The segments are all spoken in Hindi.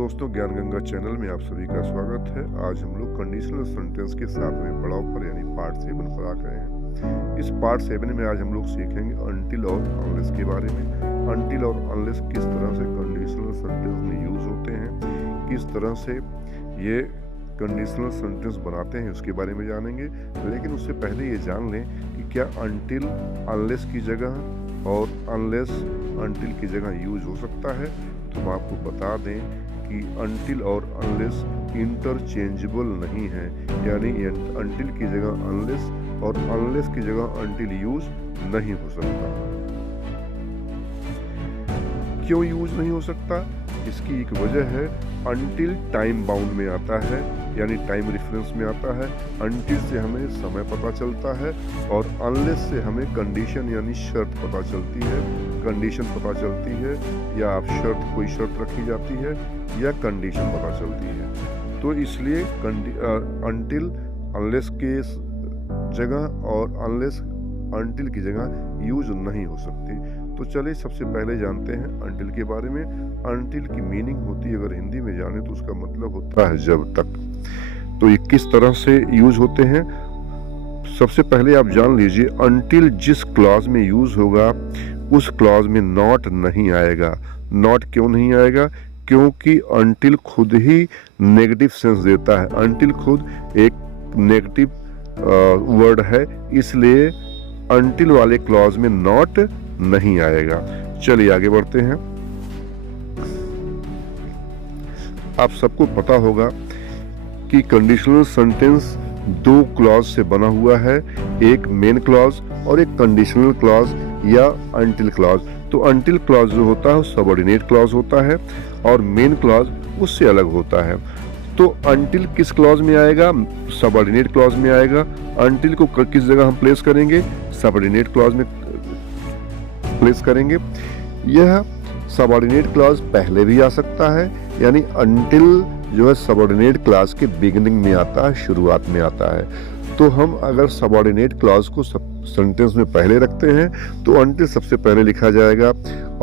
दोस्तों, ज्ञान गंगा चैनल में आप सभी का स्वागत है। आज हम लोग कंडीशनल सेंटेंस के 7वें पड़ाव पर यानी पार्ट 7 पर आ गए हैं। इस पार्ट 7 में आज हम लोग सीखेंगे अनटिल और अनलेस के बारे में। अनटिल और अनलेस किस तरह से कंडीशनल सेंटेंस में यूज होते हैं, किस तरह से ये कंडीशनल सेंटेंस बनाते हैं, उसके बारे में जानेंगे। लेकिन उससे पहले ये जान लें कि क्या अनटिल अनलेस की जगह और अनलेस अनटिल की जगह यूज हो सकता है। तो हम आपको बता दें कि अनटिल और अनलेस इंटरचेंजेबल नहीं है, यानी अनटिल की जगह अनलेस और अनलेस की जगह अनटिल यूज नहीं हो सकता। क्यों यूज नहीं हो सकता? इसकी एक वजह है, अनटिल टाइम बाउंड में आता है, यानी टाइम रेफरेंस में आता है। अनटिल से हमें समय पता चलता है और अनलेस से हमें कंडीशन यानी शर्त पता चलती है, कंडीशन पता चलती है, या आप कोई शर्त रखी जाती है या कंडीशन पता चलती है। तो इसलिए अनटिल अनलेस के जगह और अनलेस अनटिल की जगह यूज नहीं हो सकती। तो चलिए सबसे पहले जानते हैं अनटिल के बारे में। अनटिल की मीनिंग होती है, अगर हिंदी में जाने तो उसका मतलब होता है जब तक। तो ये किस तरह से यूज होते हैं, सबसे पहले आप जान लीजिए। अनटिल जिस क्लॉज में यूज होगा उस क्लॉज में नॉट नहीं आएगा। नॉट क्यों नहीं आएगा? क्योंकि अनटिल खुद ही नेगेटिव सेंस देता है। अनटिल खुद एक नेगेटिव वर्ड है, इसलिए अनटिल वाले क्लॉज में नॉट नहीं आएगा। चलिए आगे बढ़ते हैं। आप सबको पता होगा कि कंडीशनल सेंटेंस दो क्लॉज से बना हुआ है, एक मेन क्लॉज और एक कंडीशनल क्लॉज या अनटिल क्लॉज। तो अनटिल क्लॉज जो होता है वो सबऑर्डिनेट क्लॉज होता है और मेन क्लॉज उससे अलग होता है। तो अनटिल किस क्लॉज में आएगा? सबऑर्डिनेट क्लॉज में आएगा। अनटिल को किस जगह हम प्लेस करेंगे? सबऑर्डिनेट क्लॉज में प्लेस करेंगे। यह सबऑर्डिनेट क्लॉज पहले भी आ सकता है, यानी अनटिल जो है सबऑर्डिनेट क्लॉज के बिगिनिंग में आता है, शुरुआत में आता है। तो हम अगर सबऑर्डिनेट क्लॉज को सेंटेंस में पहले रखते हैं तो अनटिल सबसे पहले लिखा जाएगा,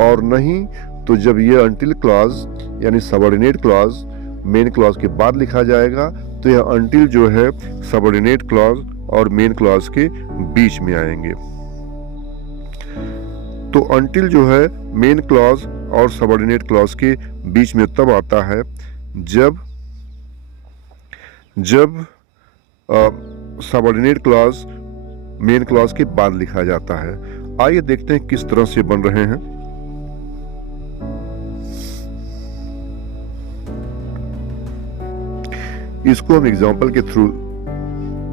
और नहीं तो जब ये अनटिल क्लॉज यानी सबऑर्डिनेट क्लॉज मेन क्लॉज के बाद लिखा जाएगा तो यह अनटिल जो है सबऑर्डिनेट क्लॉज और मेन क्लॉज के बीच में आएंगे। तो अनटिल जो है मेन क्लॉज और सबऑर्डिनेट क्लॉज के बीच में तब आता है जब सबऑर्डिनेट क्लॉज मेन क्लॉज के बाद लिखा जाता है। आइए देखते हैं किस तरह से बन रहे हैं। इसको हम एग्जांपल के थ्रू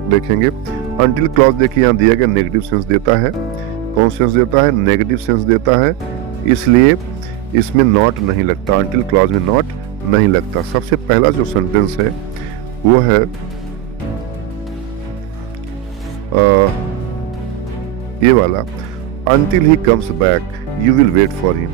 देखेंगे। अनटिल क्लॉज देखिए यहां दिया गया नेगेटिव सेंस देता है। कौन सेंस देता है? नेगेटिव सेंस देता है, इसलिए इसमें नॉट नहीं लगता। अनटिल क्लॉज में नॉट नहीं लगता। सबसे पहला जो सेंटेंस है वो है ये वाला, until he comes back you will wait for him.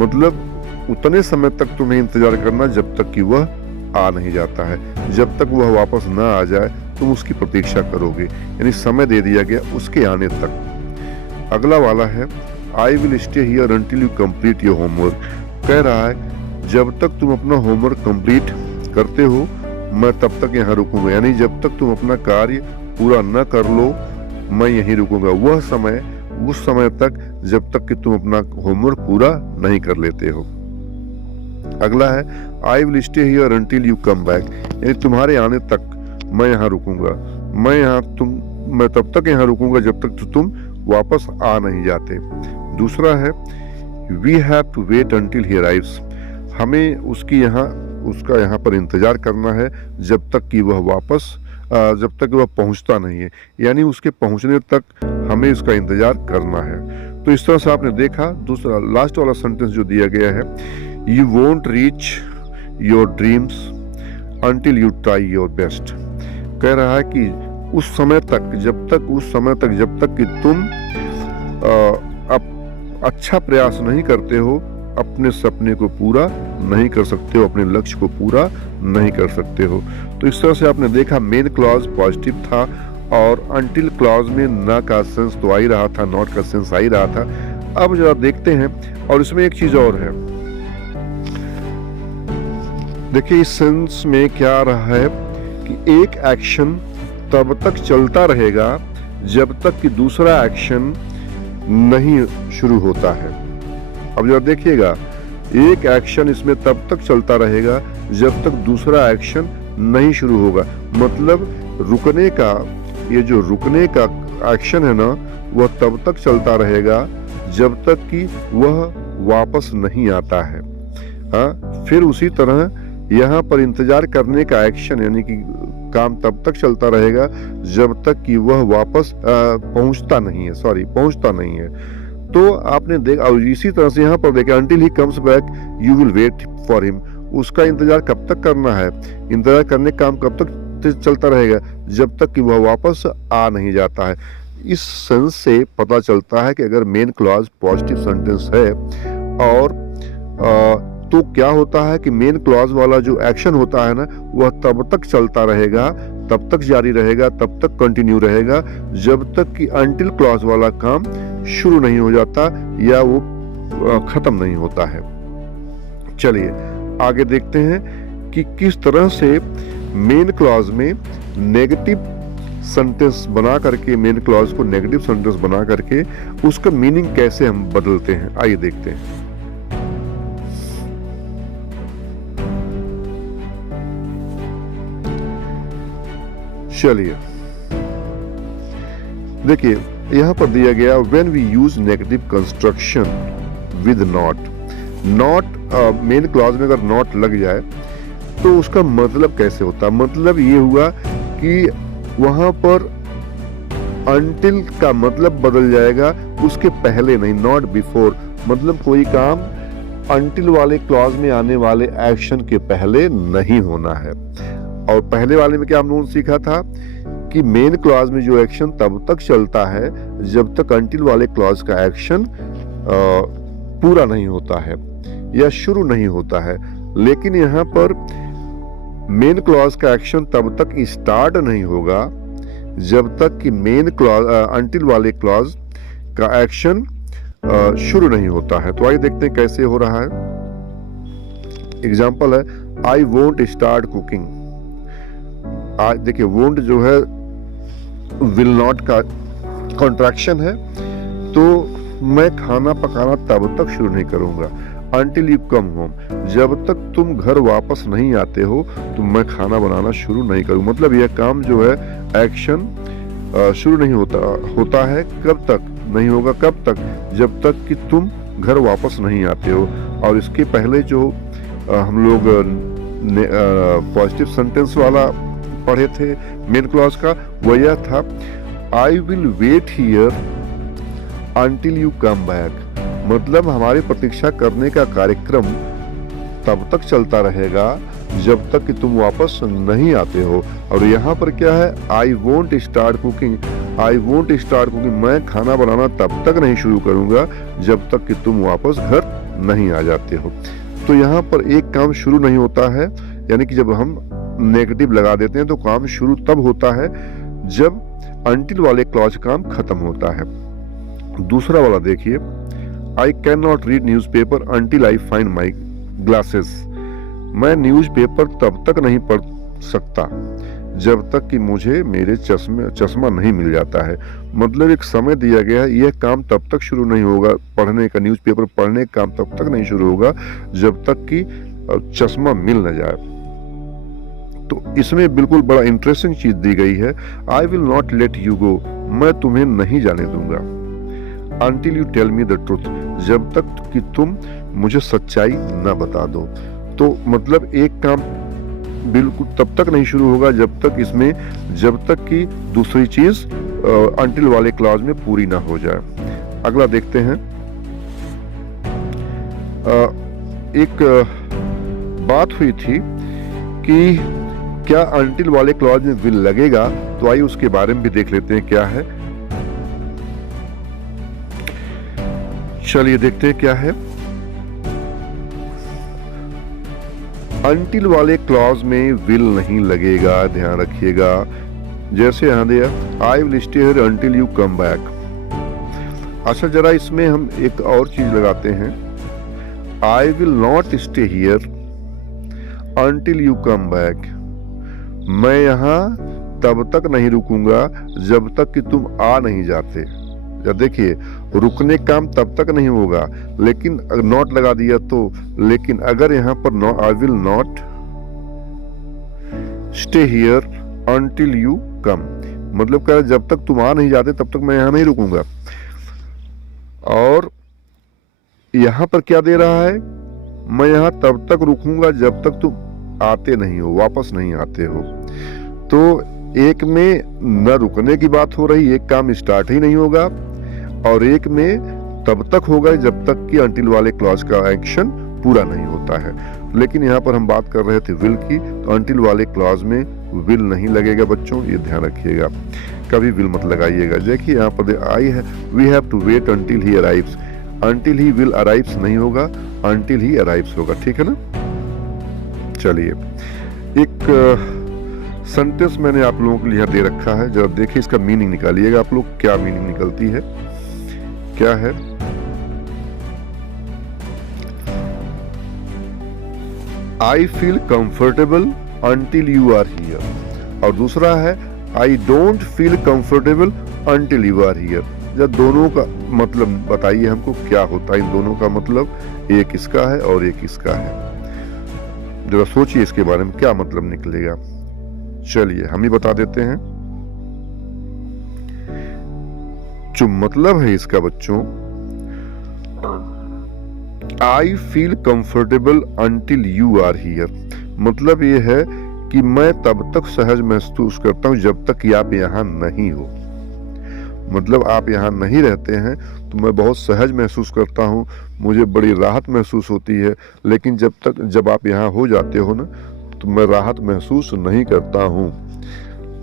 मतलब उतने समय तक तुम्हें इंतजार करना जब तक कि वह आ नहीं जाता है। जब तक वह वापस ना आ जाए तुम उसकी प्रतीक्षा करोगे, यानी समय दे दिया गया उसके आने तक। अगला वाला है, I will stay here until you complete your homework. कह रहा है जब तक तुम अपना होमवर्क कंप्लीट करते हो मैं तब तक यहाँ रुकूंगा, यानी जब तक तुम अपना कार्य पूरा न कर लो मैं यहीं रुकूंगा। वह समय उस समय तक जब तक कि तुम अपना होमवर्क पूरा नहीं कर लेते हो। अगला है, I will stay here until you come back, यानी तुम्हारे आने तक मैं यहाँ रुकूंगा। मैं तब तक यहाँ रुकूंगा जब तक तुम वापस आ नहीं जाते। दूसरा है, we have to wait until he arrives. हमें उसका यहाँ पर इंतजार करना है जब तक कि जब तक वह पहुंचता नहीं है, यानी उसके पहुंचने तक हमें उसका इंतजार करना है। तो इस तरह से आपने देखा। दूसरा लास्ट वाला सेंटेंस जो दिया गया है, you won't reach your dreams until you try your best. कह रहा है कि उस समय तक जब तक कि तुम अच्छा प्रयास नहीं करते हो अपने सपने को पूरा नहीं कर सकते हो, अपने लक्ष्य को पूरा नहीं कर सकते हो। तो इस तरह से आपने देखा मेन क्लॉज पॉजिटिव था और अनटिल क्लॉज में ना का सेंस तो आ ही रहा था, नॉट का सेंस आ ही रहा था। अब जरा देखते हैं, और इसमें एक चीज और है, देखिए इस सेंस में क्या आ रहा है कि एक एक्शन तब तक चलता रहेगा जब तक कि दूसरा एक्शन नहीं शुरू होता है। अब जरा देखिएगा, एक एक्शन इसमें तब तक चलता रहेगा जब तक दूसरा एक्शन नहीं शुरू होगा। मतलब रुकने का, ये जो रुकने का एक्शन है ना, वह तब तक चलता रहेगा जब तक कि वह वापस नहीं आता है। हाँ, फिर उसी तरह यहाँ पर इंतजार करने का एक्शन यानी कि काम तब तक चलता रहेगा जब तक कि वह वापस पहुंचता नहीं है। तो आपने देखा, इसी तरह से यहाँ पर देखा, until he comes back you will wait for him. उसका इंतजार कब तक करना है? इंतजार करने का काम कब तक चलता रहेगा? जब तक कि वह वापस आ नहीं जाता है। इस सेंस से पता चलता है कि अगर मेन क्लॉज पॉजिटिव सेंटेंस है और तो क्या होता है कि मेन क्लॉज वाला जो एक्शन होता है ना, वह तब तक चलता रहेगा, तब तक जारी रहेगा, तब तक कंटिन्यू रहेगा जब तक कि अंटिल क्लॉज वाला काम शुरू नहीं हो जाता या वो खत्म नहीं होता है। चलिए आगे देखते हैं कि किस तरह से मेन क्लॉज में नेगेटिव सेंटेंस बना करके, मेन क्लॉज को नेगेटिव सेंटेंस बना करके उसका मीनिंग कैसे हम बदलते हैं। आइए देखते हैं। चलिए देखिए यहां पर दिया गया, when we use negative construction with not main clause में अगर नॉट लग जाए तो उसका मतलब कैसे होता है? मतलब ये हुआ कि वहां पर अंटिल का मतलब बदल जाएगा, उसके पहले नहीं, नॉट बिफोर। मतलब कोई काम अंटिल वाले क्लॉज में आने वाले एक्शन के पहले नहीं होना है। और पहले वाले में क्या हम लोगों ने सीखा था कि मेन क्लॉज में जो एक्शन तब तक चलता है जब तक अंटिल वाले क्लॉज का एक्शन पूरा नहीं होता है या शुरू नहीं होता है। लेकिन यहाँ पर मेन क्लॉज का एक्शन तब तक स्टार्ट नहीं होगा जब तक कि मेन क्लॉज अंटिल वाले क्लॉज का एक्शन शुरू नहीं होता है। तो आइए देखते हैं कैसे हो रहा है। एग्जाम्पल है, आई वोंट स्टार्ट कुकिंग। आज देखिए वोंट जो है विल नॉट का कॉन्ट्रैक्शन है, तो मैं खाना पकाना तब तक शुरू नहीं करूंगा। Until you come home, जब तक तुम घर वापस नहीं आते हो तो मैं खाना बनाना शुरू नहीं करूँ। मतलब यह काम जो है एक्शन शुरू नहीं होता है। कब तक नहीं होगा? कब तक? जब तक कि तुम घर वापस नहीं आते हो। और इसके पहले जो हम लोग पॉजिटिव सेंटेंस वाला पढ़े थे मेन क्लॉज का, वह यह था, I will wait here until you come back. मतलब हमारी प्रतीक्षा करने का कार्यक्रम तब तक चलता रहेगा जब तक कि तुम वापस नहीं आते हो। और यहाँ पर क्या है, I won't start cooking. I won't start cooking, मैं खाना बनाना तब तक नहीं शुरू करूंगा जब तक कि तुम वापस घर नहीं आ जाते हो। तो यहाँ पर एक काम शुरू नहीं होता है, यानी कि जब हम नेगेटिव लगा देते हैं तो काम शुरू तब होता है जब अंटिल वाले क्लॉज काम खत्म होता है। दूसरा वाला देखिए, I can not read news paper until I find my glasses. मैं न्यूज पेपर तब तक नहीं पढ़ सकता जब तक कि मुझे मेरे चश्मा नहीं मिल जाता है। मतलब एक समय दिया गया है, यह काम तब तक शुरू नहीं होगा, पढ़ने का, न्यूज पेपर पढ़ने का काम तब तक नहीं शुरू होगा जब तक कि चश्मा मिल न जाए। तो इसमें बिल्कुल बड़ा इंटरेस्टिंग चीज दी गई है, I will not let you go. मैं तुम्हें नहीं जाने दूंगा। Until you tell me the truth, जब तक कि तुम मुझे सच्चाई न बता दो। तो मतलब एक काम बिल्कुल तब तक नहीं शुरू होगा जब तक कि दूसरी चीज अंटिल वाले क्लॉज में पूरी ना हो जाए। अगला देखते हैं। एक बात हुई थी कि क्या अंटिल वाले क्लॉज में विल लगेगा, तो आइए उसके बारे में भी देख लेते हैं क्या है। चलिए देखते हैं क्या है। अंटिल वाले क्लॉज में विल नहीं लगेगा, ध्यान रखिएगा। जैसे यहां दिया, I will stay here until you come back. अच्छा जरा इसमें हम एक और चीज लगाते हैं, I will not stay here until you come back, मैं यहाँ तब तक नहीं रुकूंगा जब तक कि तुम आ नहीं जाते। या देखिए, रुकने काम तब तक नहीं होगा, लेकिन नॉट लगा दिया तो, लेकिन अगर यहाँ पर I will not stay here until you come, मतलब कह रहा जब तक तुम आ नहीं जाते तब तक मैं यहाँ नहीं रुकूंगा। और यहाँ पर क्या दे रहा है, मैं यहाँ तब तक रुकूंगा जब तक तुम आते नहीं हो, वापस नहीं आते हो। तो एक में न रुकने की बात हो रही, एक काम स्टार्ट ही नहीं होगा, और एक में तब तक होगा जब तक कि अंटिल वाले क्लॉज का एक्शन पूरा नहीं होता है। लेकिन यहाँ पर हम बात कर रहे थे विल की, तो अंटिल वाले क्लॉज में विल नहीं लगेगा बच्चों, ये ध्यान रखिएगा, कभी विल मत लगाइएगा। देखिए यहाँ पर आई है, we have to wait until he arrives, until he will arrives नहीं होगा, अंटिल ही अराइव्स होगा, ठीक है ना। चलिए, एक सेंटेंस मैंने आप लोगों के लिए दे रखा है, जरा देखिए इसका मीनिंग निकालिएगा आप लोग, क्या मीनिंग निकलती है, क्या है। I feel comfortable until you are here, और दूसरा है I don't feel comfortable until you are here. जब दोनों का मतलब बताइए हमको क्या होता है इन दोनों का मतलब, एक इसका है और एक इसका है, जरा सोचिए इसके बारे में क्या मतलब निकलेगा। चलिए हम ही बता देते हैं। जो मतलब है इसका बच्चों, I feel comfortable until you are here, मतलब ये है कि मैं तब तक सहज महसूस करता हूं जब तक कि आप यहां नहीं हो। मतलब आप यहाँ नहीं रहते हैं तो मैं बहुत सहज महसूस करता हूँ, मुझे बड़ी राहत महसूस होती है, लेकिन जब आप यहाँ हो जाते हो ना तो मैं राहत महसूस नहीं करता हूँ।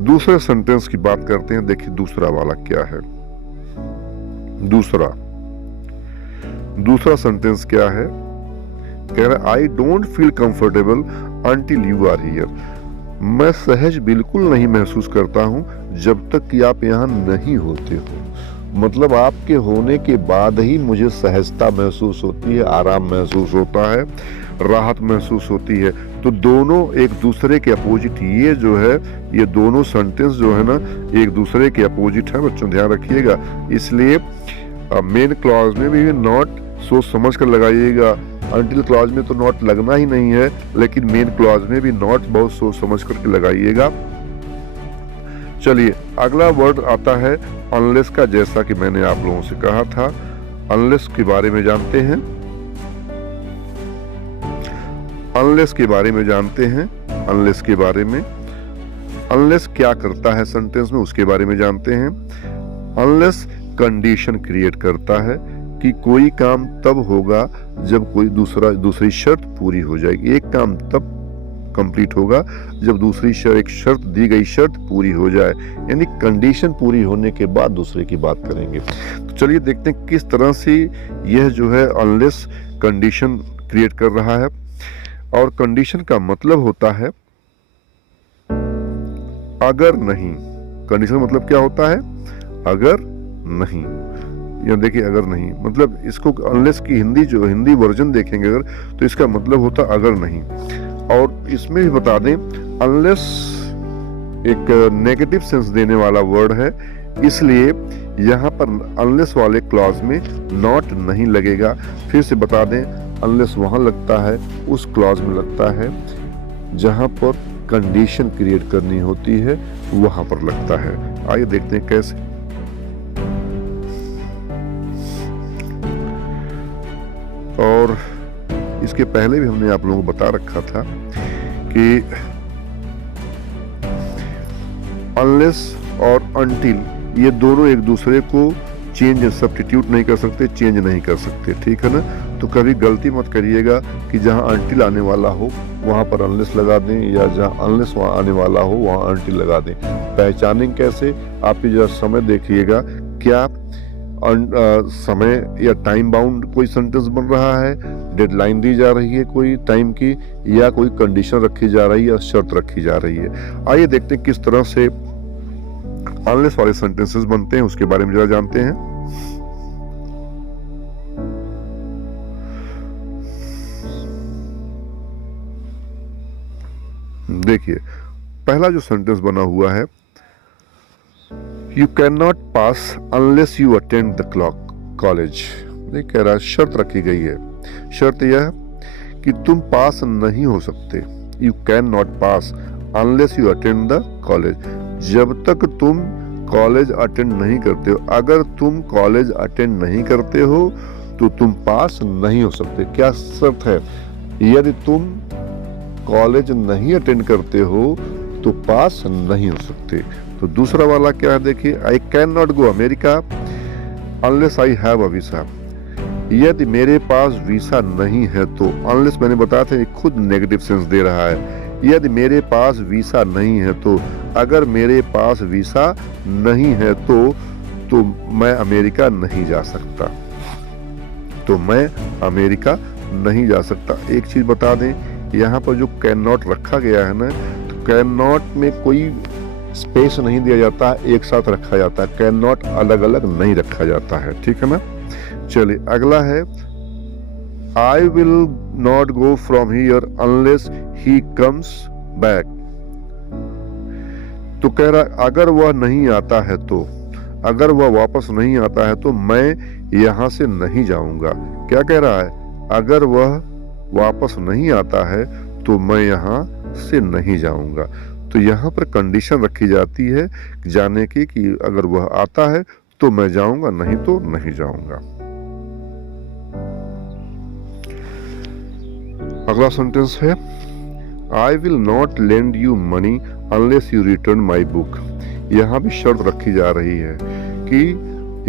दूसरे सेंटेंस की बात करते हैं, देखिए दूसरा वाला क्या है। दूसरा सेंटेंस क्या है, कह रहा है I don't feel comfortable until you are here, मैं सहज बिल्कुल नहीं महसूस करता हूं जब तक कि आप यहाँ नहीं होते हो। मतलब आपके होने के बाद ही मुझे सहजता महसूस होती है, आराम महसूस होता है, राहत महसूस होती है। तो दोनों एक दूसरे के अपोजिट, ये जो है, ये दोनों सेंटेंस जो है ना एक दूसरे के अपोजिट है बच्चों, ध्यान रखिएगा। इसलिए मेन क्लॉज में भी नॉट सोच समझ कर लगाइएगा, अंटिल क्लॉज में तो नॉट लगना ही नहीं है, लेकिन मेन क्लॉज में भी नॉट बहुत सोच समझ करके लगाइएगा। चलिए अगला वर्ड आता है अनलेस का, जैसा कि मैंने आप लोगों से कहा था। अनलेस के बारे में जानते हैं, अनलेस के बारे में जानते हैं, अनलेस के बारे में, अनलेस क्या करता है सेंटेंस में उसके बारे में जानते हैं। अनलेस कंडीशन क्रिएट करता है कि कोई काम तब होगा जब कोई दूसरी शर्त पूरी हो जाएगी। एक काम तब कंप्लीट होगा जब एक शर्त, दी गई शर्त पूरी हो जाए, यानी कंडीशन पूरी होने के बाद दूसरे की बात करेंगे। तो चलिए देखते हैं किस तरह से यह जो है अनलेस कंडीशन क्रिएट कर रहा है। और कंडीशन का मतलब होता है अगर नहीं। कंडीशन मतलब क्या होता है, अगर नहीं। या देखिए अगर नहीं मतलब इसको अनलेस की हिंदी वर्जन देखेंगे अगर, तो इसका मतलब होता अगर नहीं। और इसमें भी बता दें, अनलेस एक नेगेटिव सेंस देने वाला वर्ड है, इसलिए यहाँ पर अनलेस वाले क्लॉज में नॉट नहीं लगेगा। फिर से बता दें, अनलेस वहां लगता है, उस क्लॉज में लगता है जहां पर कंडीशन क्रिएट करनी होती है, वहां पर लगता है। आइए देखते हैं कैसे। और इसके पहले भी हमने आप लोगों को बता रखा था कि अनलेस और अनटिल ये दोनों एक दूसरे को चेंज सब्स्टिट्यूट नहीं कर सकते, चेंज नहीं कर सकते, ठीक है ना। तो कभी गलती मत करिएगा कि जहां अनटिल आने वाला हो वहां पर अनलेस लगा दें, या जहां अनलेस वहां आने वाला हो वहां अनटिल लगा दें। पहचानेंगे कैसे, आप जरा समय देखिएगा, क्या समय या टाइम बाउंड कोई सेंटेंस बन रहा है, डेडलाइन दी जा रही है कोई टाइम की, या कोई कंडीशन रखी जा रही है या शर्त रखी जा रही है। आइए देखते हैं किस तरह से अनलेस वाले सेंटेंसेस बनते हैं, उसके बारे में जरा जानते हैं। देखिए पहला जो सेंटेंस बना हुआ है, you can not pass unless you attend the college. देख कह रहा है, शर्त रखी गई है। शर्त यह है कि तुम पास नहीं हो सकते। You can not pass unless you attend the college. जब तक तुम कॉलेज अटेंड नहीं करते हो, अगर तुम कॉलेज अटेंड नहीं करते हो तो तुम पास नहीं हो सकते। क्या शर्त है? यदि तुम कॉलेज नहीं अटेंड करते हो तो पास नहीं हो सकते। तो दूसरा वाला क्या है, देखिए, I can not go America unless I have a visa. यदि मेरे पास वीसा नहीं है तो, अनलेस मैंने बताया था ये खुद नेगेटिव सेंस दे रहा है। यदि मेरे पास वीसा नहीं है तो, अगर मेरे पास वीसा नहीं है तो मैं अमेरिका नहीं जा सकता। तो मैं अमेरिका नहीं जा सकता। एक चीज बता दें, यहाँ पर जो कैन नॉट रखा गया है ना, तो कैन नॉट में कोई स्पेस नहीं दिया जाता है, एक साथ रखा जाता है। कैन नॉट अलग अलग नहीं रखा जाता है, ठीक है ना। चलिए अगला है, I will not go from here unless he comes back. तो कह रहा अगर वह नहीं आता है तो, अगर वह वापस नहीं आता है तो मैं यहां से नहीं जाऊंगा। क्या कह रहा है? अगर वह वापस नहीं आता है तो मैं यहां से नहीं जाऊंगा। तो यहां पर कंडीशन रखी जाती है जाने की कि अगर वह आता है तो मैं जाऊंगा, नहीं तो नहीं जाऊंगा। अगला सेंटेंस है, I will not lend you money unless you return my book. यहां भी शर्त रखी जा रही है कि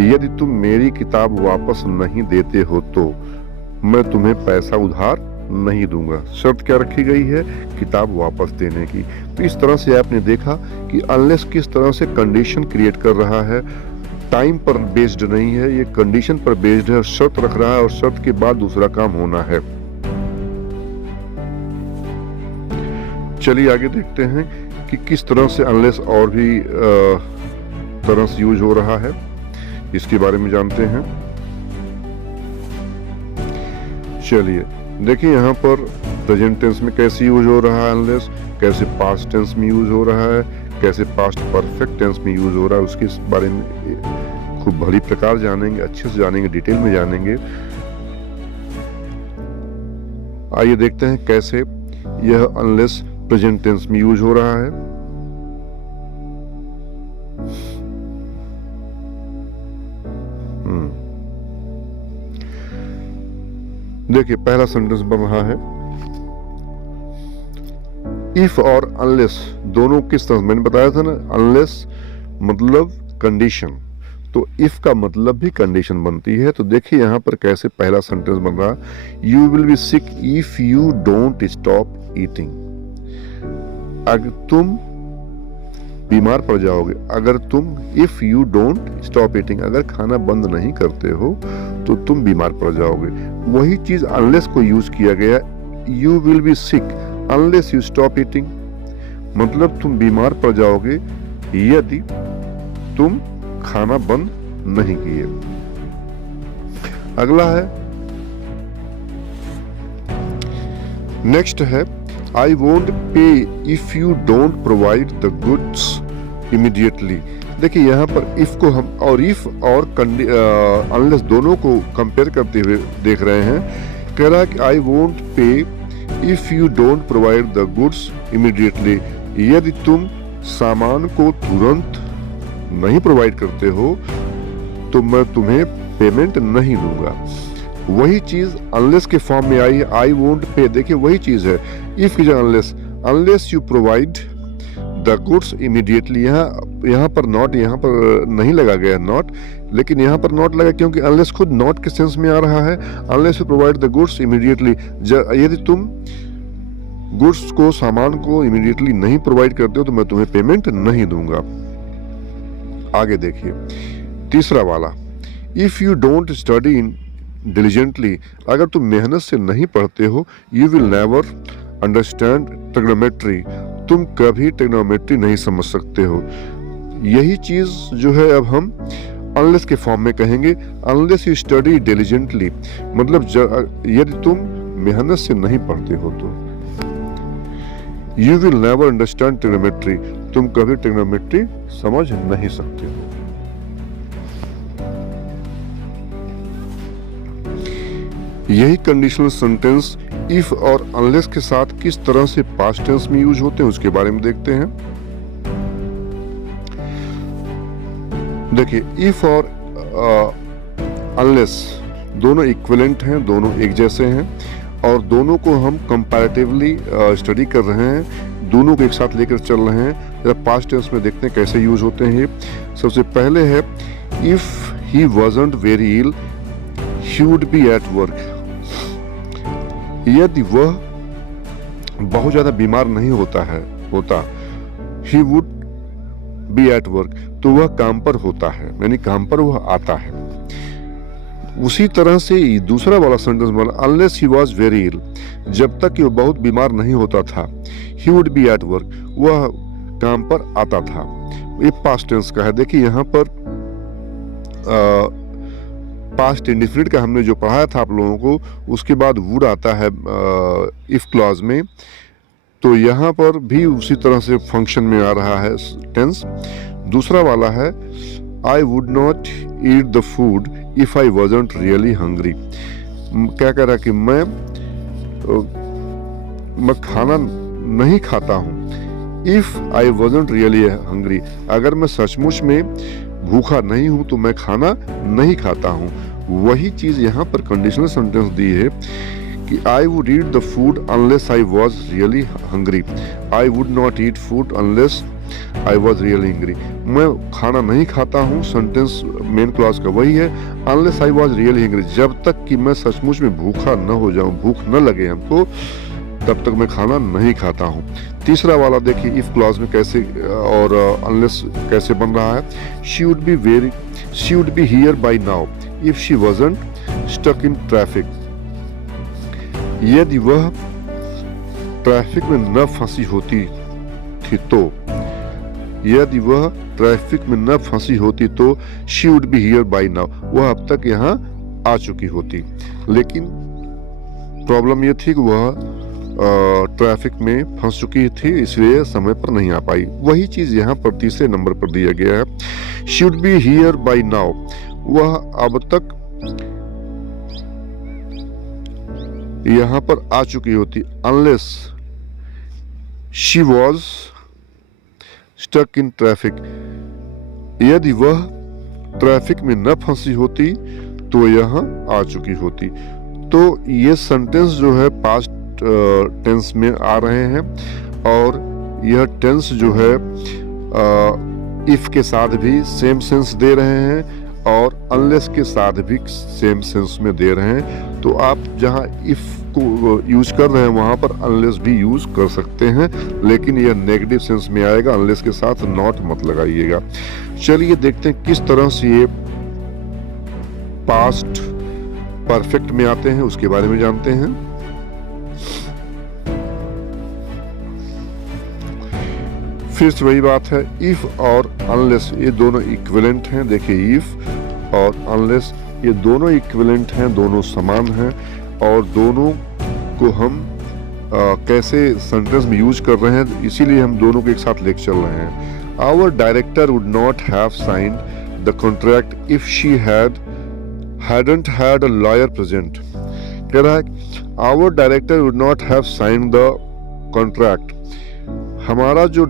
यदि तुम मेरी किताब वापस नहीं देते हो तो मैं तुम्हें पैसा उधार नहीं दूंगा। शर्त क्या रखी गई है? किताब वापस देने की। तो इस तरह से आपने देखा कि अनलेस किस तरह से कंडीशन क्रिएट कर रहा है, टाइम पर बेस्ड नहीं है, ये कंडीशन पर बेस्ड है। शर्त रख रहा है और शर्त के बाद दूसरा काम होना है। चलिए आगे देखते हैं कि किस तरह से अनलेस और भी तरह से यूज हो रहा है, इसके बारे में जानते हैं। चलिए देखिए यहाँ पर प्रेजेंट टेंस में कैसे यूज हो रहा है अनलेस, कैसे पास्ट टेंस में यूज हो रहा है, कैसे पास्ट परफेक्ट टेंस में यूज हो रहा है, उसके बारे में खूब भली प्रकार जानेंगे, अच्छे से जानेंगे, डिटेल में जानेंगे। आइए देखते हैं कैसे यह अनलेस प्रेजेंट टेंस में यूज हो रहा है। देखिए पहला सेंटेंस बन रहा है, इफ और अनलेस दोनों किस तरह, मैंने बताया था ना, अनलेस मतलब कंडीशन, तो इफ का मतलब भी कंडीशन बनती है। तो देखिए यहां पर कैसे पहला सेंटेंस बन रहा, you will be sick if you don't stop eating. अगर तुम बीमार पड़ जाओगे, अगर तुम, if you don't stop eating, अगर खाना बंद नहीं करते हो तो तुम बीमार पड़ जाओगे। वही चीज अनलेस को यूज किया गया, you will be sick unless you stop eating, मतलब तुम बीमार पड़ जाओगे यदि तुम खाना बंद नहीं किए। अगला है, नेक्स्ट है, आई वोंट पे if you don't provide the goods immediately. देखिए यहाँ पर इफ को हम और इफ और अनलेस दोनों को कंपेयर करते हुए देख रहे हैं। कह रहा है कि आई वोंट पे if you don't provide the goods immediately, यदि तुम सामान को तुरंत नहीं प्रोवाइड करते हो तो मैं तुम्हें पेमेंट नहीं दूंगा। वही चीज अनलेस के फॉर्म में आई है, आई वोंट पे। देखिए वही चीज है, if is unless, unless you provide the goods immediately. यहाँ पर नॉट, यहाँ पर नहीं लगा गया नॉट, लेकिन यहाँ पर नॉट लगा क्योंकि अनलेस खुद नॉट के सेंस में आ रहा है। Unless you provide the goods immediately, यदि तुम गुड्स को, सामान को इमीडिएटली नहीं प्रोवाइड करते हो तो मैं तुम्हें पेमेंट नहीं दूंगा। आगे देखिए तीसरा वाला, if you don't study in diligently, अगर तुम मेहनत से नहीं पढ़ते हो, you will never understand trigonometry, तुम कभी ट्रिग्नोमेट्री नहीं समझ सकते हो। यही चीज जो है अब हम अनलेस के फॉर्म में कहेंगे, अनलेस यू स्टडी डिलीजेंटली, मतलब यदि तुम मेहनत से नहीं पढ़ते हो तो। You will never understand trigonometry, तुम कभी ट्रिग्नोमेट्री समझ नहीं सकते हो। यही कंडीशनल सेंटेंस इफ और अनलेस के साथ किस तरह से पास्ट टेंस में यूज होते हैं उसके बारे में देखते हैं। देखिए, इफ और अनलेस दोनों इक्विवेलेंट हैं, दोनों एक जैसे हैं और दोनों को हम कंपैरेटिवली स्टडी कर रहे हैं, दोनों को एक साथ लेकर चल रहे हैं। जरा पास्ट टेंस में देखते हैं कैसे यूज होते हैं ये। सबसे पहले है if he wasn't very ill he would be at work, यदि वह बहुत ज्यादा बीमार नहीं होता he would be at work, तो वह काम पर होता है, यानी काम पर वह आता है। उसी तरह से दूसरा वाला सेंटेंस बोला अनलेस ही वॉज वेरी इल, जब तक कि वह बहुत बीमार नहीं होता था, ही वुड बी एट वर्क, वह काम पर आता था। ये पास्ट टेंस का है। देखिए यहाँ पर पास्ट इंडेफिनिट का हमने जो पढ़ाया था आप लोगों को, उसके बाद वुड आता है इफ क्लॉज में, तो यहाँ पर भी उसी तरह से फंक्शन में आ रहा है टेंस। दूसरा वाला है I would not eat the food if I wasn't really hungry. क्या कह रहा है कि मैं खाना नहीं खाता हूँ if I wasn't really hungry, अगर मैं सचमुच में भूखा नहीं हूं तो मैं खाना नहीं खाता हूं। वही चीज यहाँ पर कंडीशनल सेंटेंस दी है कि I would eat the food unless I was really hungry, I would not eat food unless I was really hungry. मैं खाना नहीं खाता हूँ, सेंटेंस मेन क्लॉज का वही है, unless I was really hungry, जब तक कि मैं सचमुच में भूखा न हो जाऊं, भूख न लगे हमको, तब तक मैं खाना नहीं खाता हूँ। तीसरा वाला देखिए इफ क्लॉज में कैसे और अनलेस कैसे बन रहा है। She would be here by now if she wasn't stuck in traffic, यदि वह ट्रैफिक में न फंसी होती थी तो, यदि वह ट्रैफिक में न फंसी होती तो she would be here by now, वह अब तक यहाँ आ चुकी होती। लेकिन प्रॉब्लम यह थी कि वह ट्रैफिक में फंस चुकी थी, इसलिए समय पर नहीं आ पाई। वही चीज यहाँ पर तीसरे नंबर पर दिया गया है। Should be here by now, वह अब तक यहाँ पर आ चुकी होती, unless she was stuck in traffic, यदि वह ट्रैफिक में न फंसी होती तो यहाँ आ चुकी होती। तो ये सेंटेंस जो है पास्ट टेंस में आ रहे हैं और यह टेंस जो है इफ के साथ भी सेम सेंस दे रहे हैं और अनलेस के साथ भी सेम सेंस में दे रहे हैं। तो आप जहां इफ को यूज कर रहे हैं वहां पर अनलेस भी यूज कर सकते हैं, लेकिन यह नेगेटिव सेंस में आएगा, अनलेस के साथ नॉट मत लगाइएगा। चलिए देखते हैं किस तरह से ये पास्ट परफेक्ट में आते हैं, उसके बारे में जानते हैं। फिर से वही बात है, इफ और अनलेस ये दोनों इक्विवेलेंट हैं। देखिए इफ और अनलेस ये दोनों इक्विवेलेंट हैं, दोनों समान हैं और दोनों को हम कैसे सेंटेंस में यूज कर रहे हैं, इसीलिए हम दोनों को एक साथ लेकर चल रहे हैं। Our director would not have signed the contract if she hadn't had a lawyer present। कह रहा है our director would not have signed the contract, हमारा जो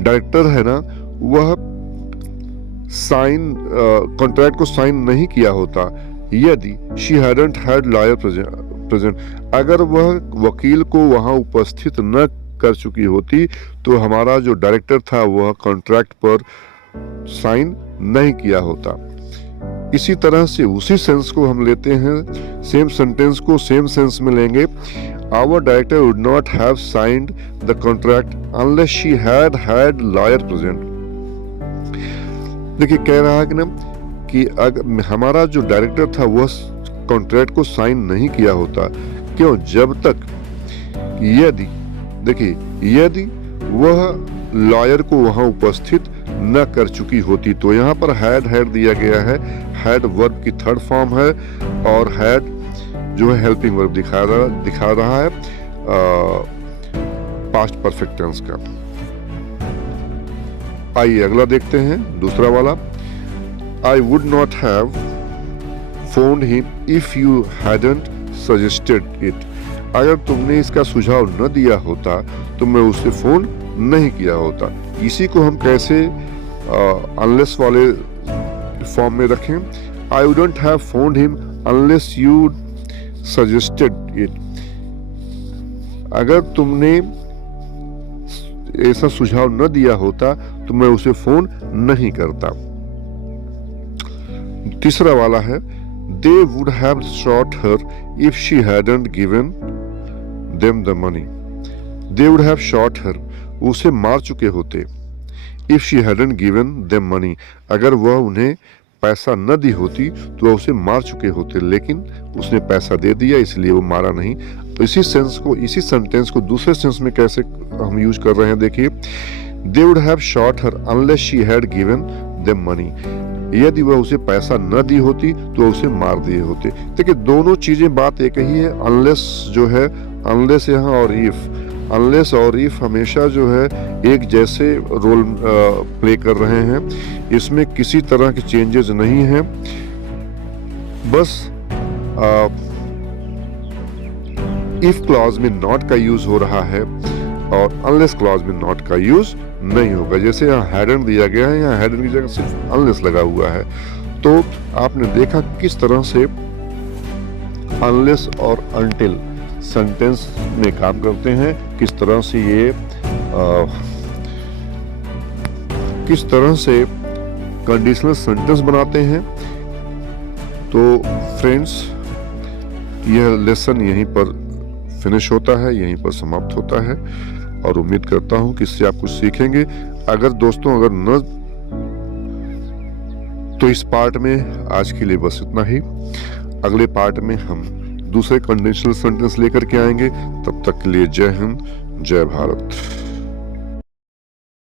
डायरेक्टर है ना वह कॉन्ट्रैक्ट को साइन नहीं किया होता यदि she hadn't had lawyer present, अगर वह वकील को वहां उपस्थित न कर चुकी होती तो हमारा जो डायरेक्टर था वह कॉन्ट्रैक्ट पर साइन नहीं किया होता। इसी तरह से उसी सेंस को हम लेते हैं, सेम सेंटेंस को सेम सेंस में लेंगे। Our director would not have signed the contract unless she had lawyer present. देखिए कह रहा है कि ना कि अगर हमारा जो डायरेक्टर था वह कॉन्ट्रैक्ट को साइन नहीं किया होता, क्यों? जब तक यदि वह लॉयर को वहां उपस्थित न कर चुकी होती। तो यहाँ पर हैड दिया गया है, हैड वर्ब की थर्ड फॉर्म है और हैड जो है हेल्पिंग वर्ब दिखा रहा है। पास्ट परफेक्ट टेंस का। आइए अगला देखते हैं, दूसरा वाला। I would not have found him if you hadn't suggested it. अगर तुमने इसका सुझाव न दिया होता तो मैं उसे फोन नहीं किया होता। इसी को हम कैसे अनलेस वाले फॉर्म में रखें? I wouldn't have found him unless you suggested it. अगर तुमने ऐसा सुझाव न दिया होता तो मैं उसे फोन नहीं करता। तीसरा वाला है, they would have shot her if she hadn't given them the money. They would have shot her, उसे मार चुके होते। If she hadn't given them money, अगर वह उन्हें पैसा न दी होती तो वह उसे मार चुके होते, लेकिन उसने पैसा दे दिया इसलिए वो मारा नहीं। तो इसी सेंटेंस को दूसरे सेंस में कैसे हम यूज कर रहे हैं, देखिए। They would have shot her unless she had given them money. यदि वह उसे पैसा न दी होती तो उसे मार दिए होते। देखिए दोनों चीजें बात एक ही है। अनलेस जो है, अनलेस यहाँ और इफ, अनलेस और इफ हमेशा जो है एक जैसे रोल प्ले कर रहे हैं। इसमें किसी तरह के चेंजेस नहीं हैं। बस इफ क्लॉज में नॉट का यूज हो रहा है और अनलेस क्लॉज में नॉट का यूज नहीं होगा। जैसे यहाँ हैडंट दिया गया है, यहाँ हैडंट की जगह सिर्फ अनलेस लगा हुआ है। तो आपने देखा किस तरह से अनलेस और अनटिल सेंटेंस में काम करते हैं, किस तरह से ये किस तरह से कंडीशनल सेंटेंस बनाते हैं। तो फ्रेंड्स, यह लेसन यहीं पर फिनिश होता है, यहीं पर समाप्त होता है और उम्मीद करता हूं कि इससे आप कुछ सीखेंगे। अगर दोस्तों अगर न तो इस पार्ट में आज के लिए बस इतना ही। अगले पार्ट में हम दूसरे कंडीशनल सेंटेंस लेकर के आएंगे। तब तक के लिए जय हिंद, जय भारत।